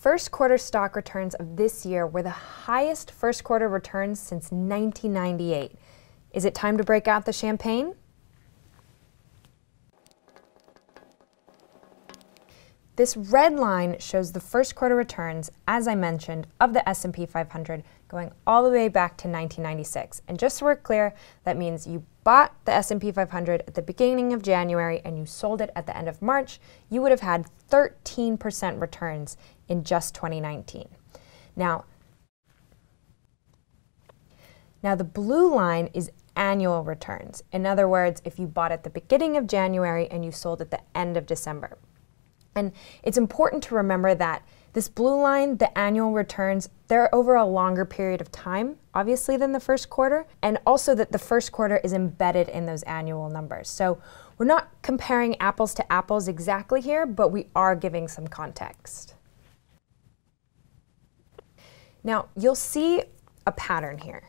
first quarter stock returns of this year were the highest first quarter returns since 1998. Is it time to break out the champagne? This red line shows the first quarter returns, as I mentioned, of the S&P 500 going all the way back to 1996. And just so we're clear, that means you bought the S&P 500 at the beginning of January and you sold it at the end of March, you would have had 13% returns in just 2019. Now the blue line is annual returns. In other words, if you bought at the beginning of January and you sold at the end of December. And it's important to remember that this blue line, the annual returns, they're over a longer period of time, obviously, than the first quarter, and also that the first quarter is embedded in those annual numbers. So we're not comparing apples to apples exactly here, but we are giving some context. Now, you'll see a pattern here.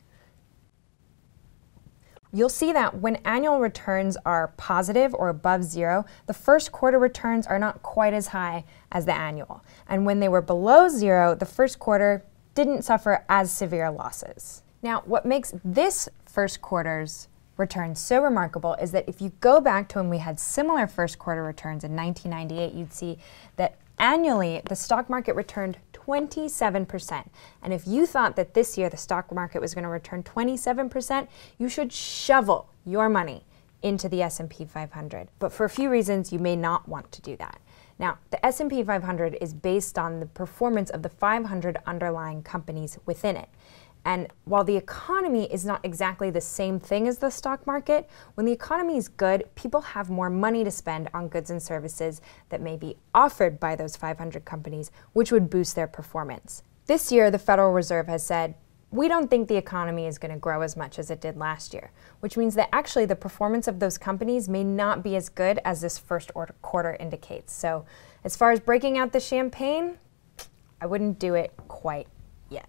You'll see that when annual returns are positive or above zero, the first quarter returns are not quite as high as the annual. And when they were below zero, the first quarter didn't suffer as severe losses. Now, what makes this first quarter's return so remarkable is that if you go back to when we had similar first quarter returns in 1998, you'd see that annually the stock market returned 27%. And if you thought that this year the stock market was going to return 27%, you should shovel your money into the S&P 500. But for a few reasons, you may not want to do that. Now, the S&P 500 is based on the performance of the 500 underlying companies within it. And while the economy is not exactly the same thing as the stock market, when the economy is good, people have more money to spend on goods and services that may be offered by those 500 companies, which would boost their performance. This year, the Federal Reserve has said, we don't think the economy is going to grow as much as it did last year, which means that actually the performance of those companies may not be as good as this first quarter indicates. So as far as breaking out the champagne, I wouldn't do it quite yet.